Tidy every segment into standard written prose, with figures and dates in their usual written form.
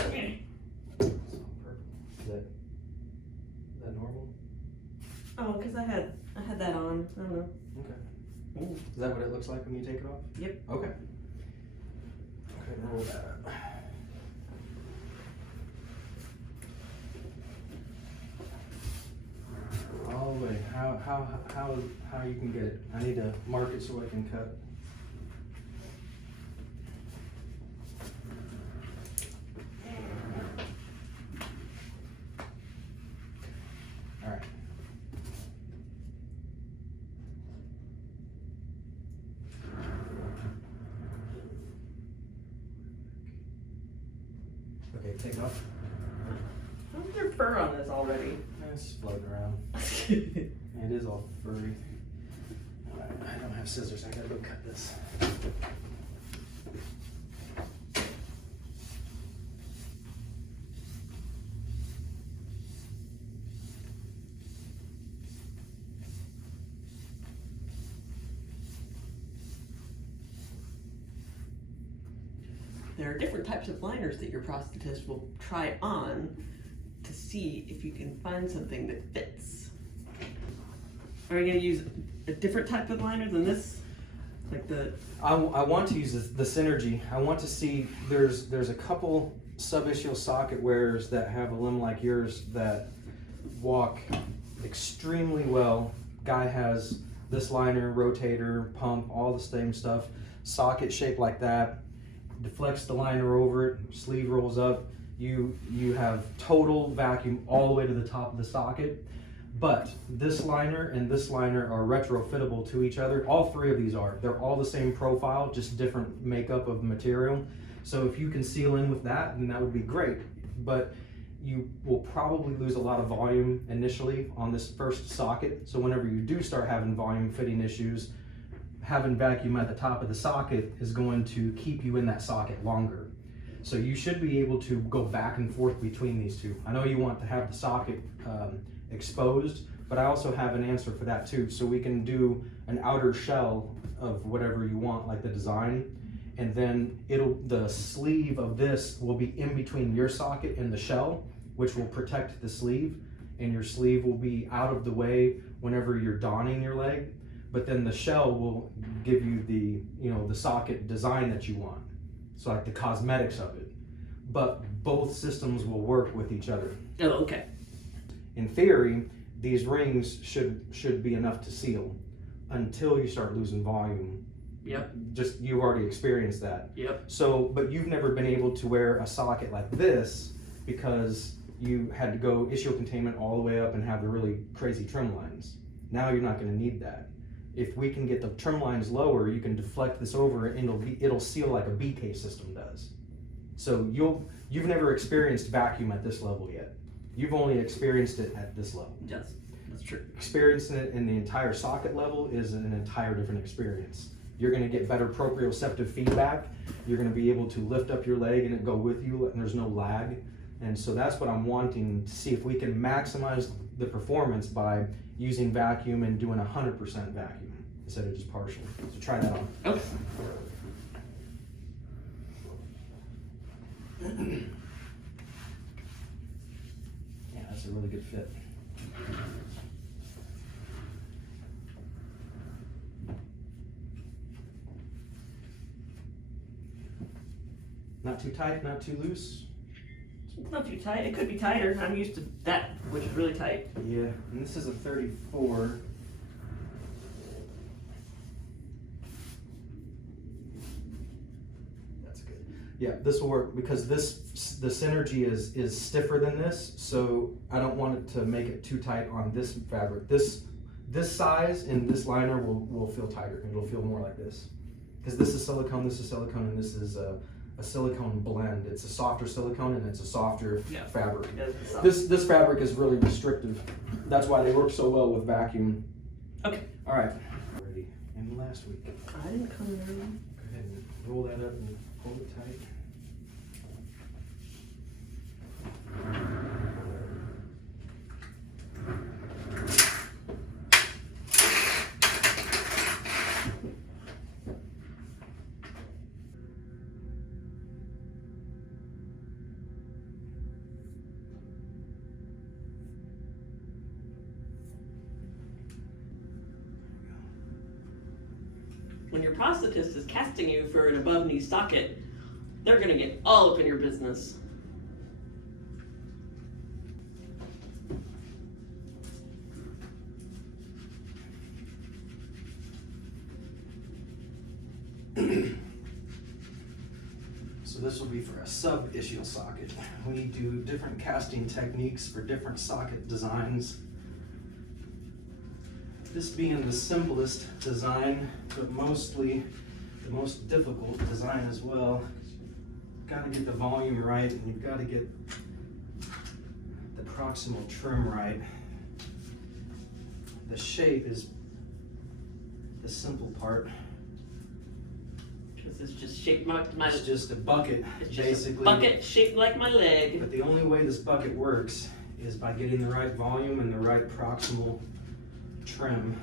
Is that normal? Oh, because I had that on. I don't know. Okay. Ooh. Is that what it looks like when you take it off? Yep. Okay. Okay, roll that up. All the way. How you can get it? I need to mark it so I can cut. All right. Okay, take off. How's there fur on this already? It's floating around. It is all furry. Alright, I don't have scissors. I gotta go cut this. There are different types of liners that your prosthetist will try on to see if you can find something that fits. Are you going to use a different type of liner than this? Like the... I want to use the Synergy. I want to see, there's a couple sub-ischial socket wearers that have a limb like yours that walk extremely well. Guy has this liner, rotator, pump, all the same stuff, socket shaped like that. Deflects the liner over it, sleeve rolls up, you have total vacuum all the way to the top of the socket. But this liner and this liner are retrofittable to each other. All three of these are. They're all the same profile, just different makeup of material. So if you can seal in with that, then that would be great. But you will probably lose a lot of volume initially on this first socket. So whenever you do start having volume fitting issues, having vacuum at the top of the socket is going to keep you in that socket longer. So you should be able to go back and forth between these two. I know you want to have the socket exposed, but I also have an answer for that too. So we can do an outer shell of whatever you want, like the design, and then the sleeve of this will be in between your socket and the shell, which will protect the sleeve, and your sleeve will be out of the way whenever you're donning your leg. But then the shell will give you the socket design that you want. So like the cosmetics of it. But both systems will work with each other. Oh, okay. In theory, these rings should be enough to seal until you start losing volume. Yep. Just, you've already experienced that. Yep. So, but you've never been able to wear a socket like this because you had to go ischial containment all the way up and have the really crazy trim lines. Now you're not going to need that. If we can get the trim lines lower, you can deflect this over and it'll seal like a BK system does. So you've never experienced vacuum at this level yet. You've only experienced it at this level. Yes, that's true. Experiencing it in the entire socket level is an entire different experience. You're going to get better proprioceptive feedback. You're going to be able to lift up your leg and it go with you, and there's no lag. And so that's what I'm wanting to see, if we can maximize the performance by using vacuum and doing 100% vacuum instead of just partial. So try that on. Okay. Yeah, that's a really good fit. Not too tight, not too loose. It's not too tight. It could be tighter. I'm used to that, which is really tight. Yeah, and this is a 34. That's good. Yeah, this will work because the Synergy is stiffer than this, so I don't want it to make it too tight on this fabric. This size and this liner will feel tighter. It'll feel more like this. Because this is silicone, and this is a silicone blend. It's a softer silicone and it's a softer fabric. This fabric is really restrictive. That's why they work so well with vacuum. Okay. All right. Ready. And last week. I didn't come in. Go ahead and roll that up and hold it tight. when your prosthetist is casting you for an above knee socket, they're gonna get all up in your business. So this will be for a sub-ischial socket. We do different casting techniques for different socket designs. This being the simplest design, but mostly the most difficult design as well. You've got to get the volume right, and you've got to get the proximal trim right. The shape is the simple part. This is just shaped like my. It's just a bucket, It's just basically. a bucket shaped like my leg. But the only way this bucket works is by getting the right volume and the right proximal trim.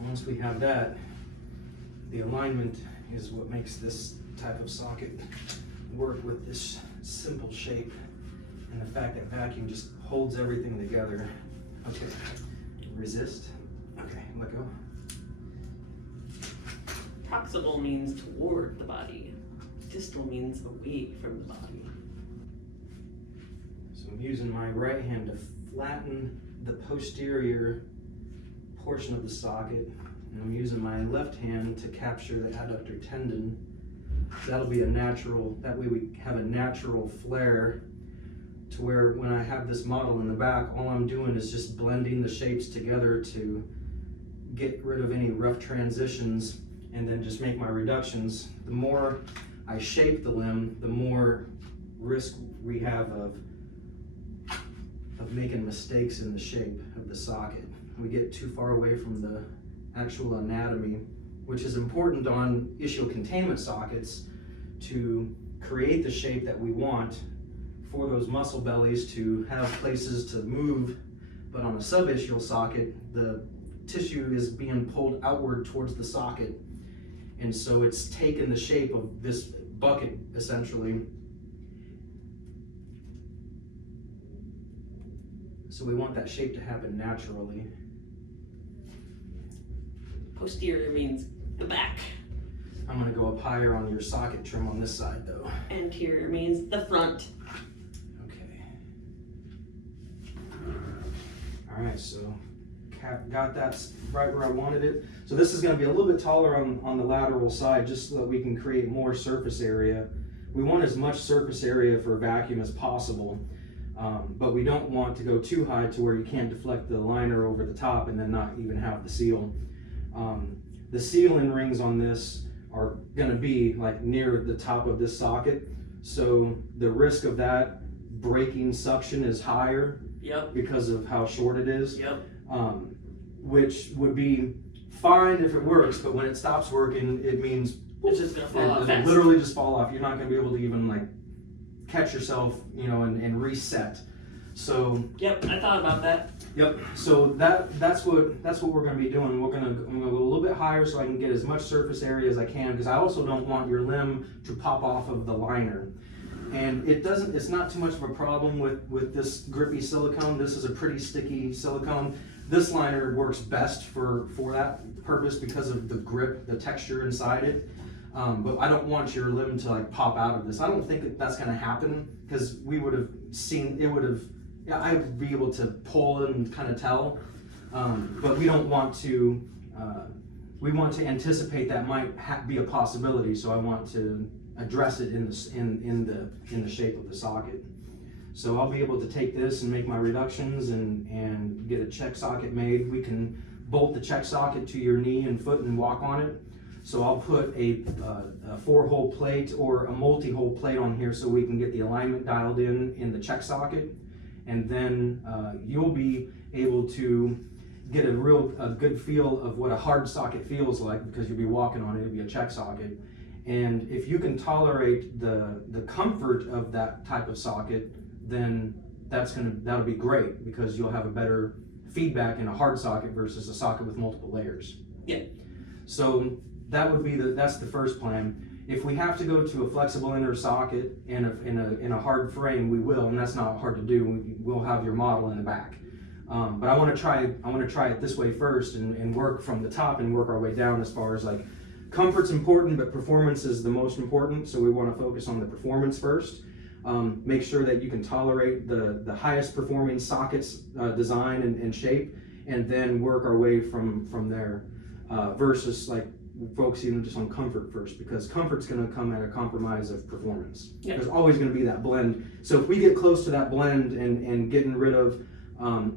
Once we have that, the alignment is what makes this type of socket work with this simple shape, and the fact that vacuum just holds everything together. Okay, resist. Okay, let go. Proximal means toward the body. Distal means away from the body. So I'm using my right hand to flatten the posterior portion of the socket, and I'm using my left hand to capture the adductor tendon. So that'll be a natural, that way we have a natural flare to where when I have this model in the back, all I'm doing is just blending the shapes together to get rid of any rough transitions and then just make my reductions. The more I shape the limb, the more risk we have of making mistakes in the shape of the socket. We get too far away from the actual anatomy, which is important on ischial containment sockets to create the shape that we want for those muscle bellies to have places to move. But on a subischial socket, the tissue is being pulled outward towards the socket. And so it's taken the shape of this bucket, essentially. So we want that shape to happen naturally. Posterior means the back. I'm gonna go up higher on your socket trim on this side though. Anterior means the front. Okay. All right, so got that right where I wanted it. So this is going to be a little bit taller on the lateral side just so that we can create more surface area. We want as much surface area for vacuum as possible, but we don't want to go too high to where you can't deflect the liner over the top and then not even have the seal. The sealing rings on this are going to be like near the top of this socket, so the risk of that breaking suction is higher. Yep. Because of how short it is. Yep. Which would be fine if it works, but when it stops working, it means it's just gonna fall off. It'll literally just fall off. You're not gonna be able to even like catch yourself, you know, and reset. So. Yep, I thought about that. Yep. So that's what we're gonna be doing. I'm gonna go a little bit higher so I can get as much surface area as I can, because I also don't want your limb to pop off of the liner. And it's not too much of a problem with this grippy silicone. This is a pretty sticky silicone. This liner works best for that purpose because of the grip, the texture inside it. But I don't want your limb to like pop out of this. I don't think that's gonna happen, because we would have seen, I would be able to pull and kind of tell. But we don't want to, we want to anticipate that might be a possibility. So I want to address it in the shape of the socket. So I'll be able to take this and make my reductions and get a check socket made. We can bolt the check socket to your knee and foot and walk on it. So I'll put a 4-hole plate or a multi-hole plate on here so we can get the alignment dialed in the check socket. And then you'll be able to get a good feel of what a hard socket feels like, because you'll be walking on it. It'll be a check socket. And if you can tolerate the comfort of that type of socket, then that'll be great, because you'll have a better feedback in a hard socket versus a socket with multiple layers. Yeah. So that's the first plan. If we have to go to a flexible inner socket in a hard frame, we will, and that's not hard to do. We'll have your model in the back. But I want to try it this way first and work from the top and work our way down as far as like comfort's important, but performance is the most important. So we want to focus on the performance first. Make sure that you can tolerate the highest performing sockets design and shape, and then work our way from there, versus like focusing just on comfort first, because comfort's going to come at a compromise of performance. Yep. There's always going to be that blend. So if we get close to that blend and getting rid of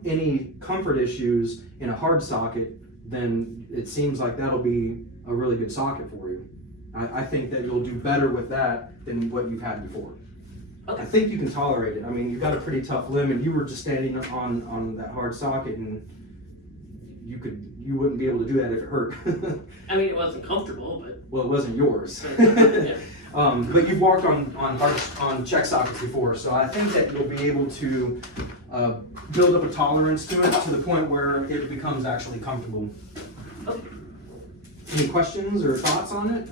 any comfort issues in a hard socket, then it seems like that'll be a really good socket for you. I think that you'll do better with that than what you've had before. Okay. I think you can tolerate it. I mean, you've got a pretty tough limb, and you were just standing on that hard socket, and you wouldn't be able to do that if it hurt. I mean, it wasn't comfortable, but. Well, it wasn't yours. Yeah. But you've walked on check sockets before, so I think that you'll be able to build up a tolerance to it to the point where it becomes actually comfortable. Okay. Any questions or thoughts on it?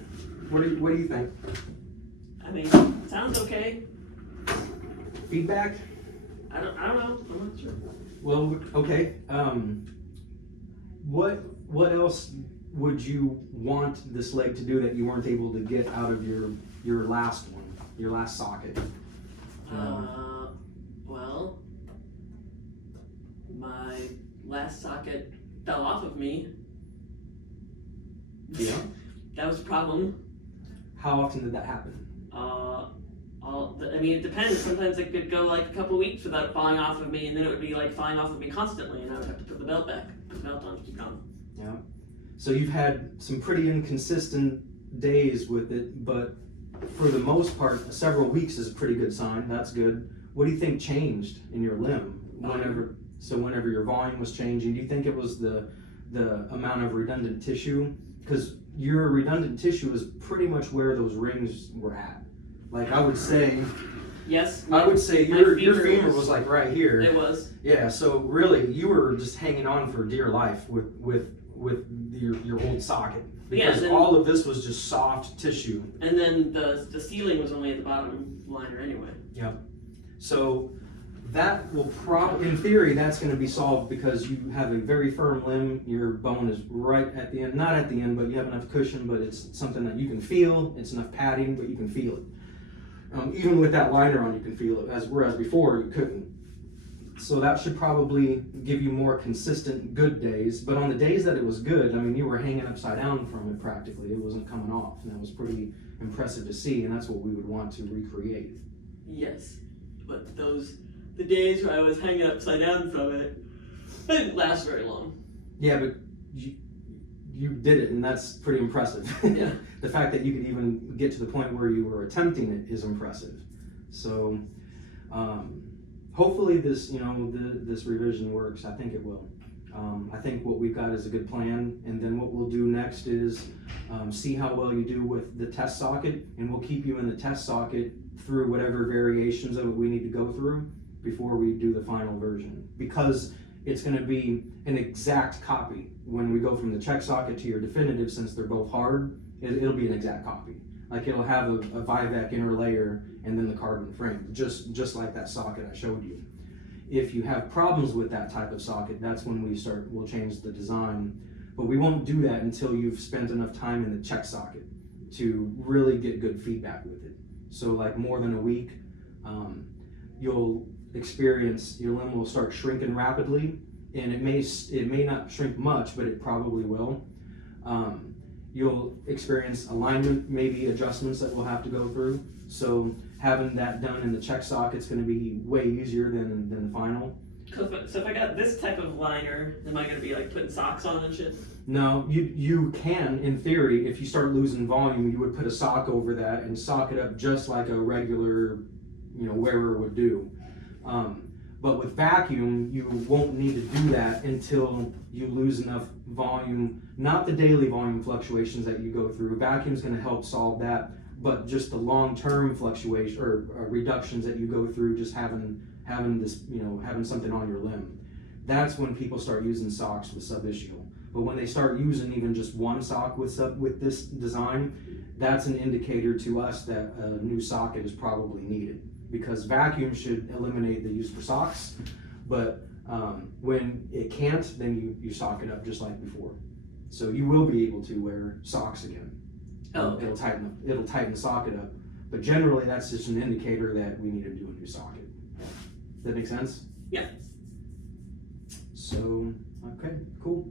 What do you think? I mean, sounds okay. Feedback? I don't know. I'm not sure. Well, okay. What else would you want this leg to do that you weren't able to get out of your last one, your last socket? Well, my last socket fell off of me. Yeah. That was a problem. How often did that happen? I mean, it depends. Sometimes it could go like a couple weeks without it falling off of me, and then it would be like falling off of me constantly, and I would have to put the belt back, put the belt on to keep going. Yeah. So you've had some pretty inconsistent days with it, but for the most part, several weeks is a pretty good sign. That's good. What do you think changed in your limb whenever your volume was changing? Do you think it was the amount of redundant tissue? Because your redundant tissue is pretty much where those rings were at. Like I would say, yes. I would say your femur was like right here. It was. Yeah. So really, you were just hanging on for dear life with your old socket, because all of this was just soft tissue. And then the ceiling was only at the bottom liner anyway. Yep. So that will probably, in theory, that's going to be solved because you have a very firm limb. Your bone is right at the end, not at the end, but you have enough cushion, but it's something that you can feel. It's enough padding, but you can feel it. Even with that liner on, you can feel it, whereas before you couldn't. So that should probably give you more consistent good days. But on the days that it was good, I mean, you were hanging upside down from it practically. It wasn't coming off, and that was pretty impressive to see, and that's what we would want to recreate. Yes, but the days where I was hanging upside down from it didn't last very long. Yeah, but you did it, and that's pretty impressive. Yeah. The fact that you could even get to the point where you were attempting it is impressive. So hopefully this revision works. I think it will. I think what we've got is a good plan, and then what we'll do next is see how well you do with the test socket, and we'll keep you in the test socket through whatever variations of it we need to go through before we do the final version, because it's going to be an exact copy. When we go from the check socket to your definitive, since they're both hard, it'll be an exact copy. Like it'll have a Vivac inner layer and then the carbon frame, just like that socket I showed you. If you have problems with that type of socket, that's when we'll change the design. But we won't do that until you've spent enough time in the check socket to really get good feedback with it. So like more than a week, you'll experience your limb will start shrinking rapidly, and it may not shrink much, but it probably will. You'll experience alignment, maybe adjustments that we'll have to go through. So having that done in the check socket is going to be way easier than the final. So if I got this type of liner, am I going to be like putting socks on and shit? No, you can, in theory, if you start losing volume, you would put a sock over that and sock it up just like a regular, wearer would do. But with vacuum, you won't need to do that until you lose enough volume, not the daily volume fluctuations that you go through. Vacuum is going to help solve that, but just the long-term fluctuation or reductions that you go through, just having this, having something on your limb. That's when people start using socks with subischal. But when they start using even just one sock with this design, that's an indicator to us that a new socket is probably needed. Because vacuum should eliminate the use for socks, but When it can't, then you sock it up just like before. So you will be able to wear socks again. Oh. It'll tighten the socket up. But generally, that's just an indicator that we need to do a new socket. That make sense? Yeah. So, okay, cool.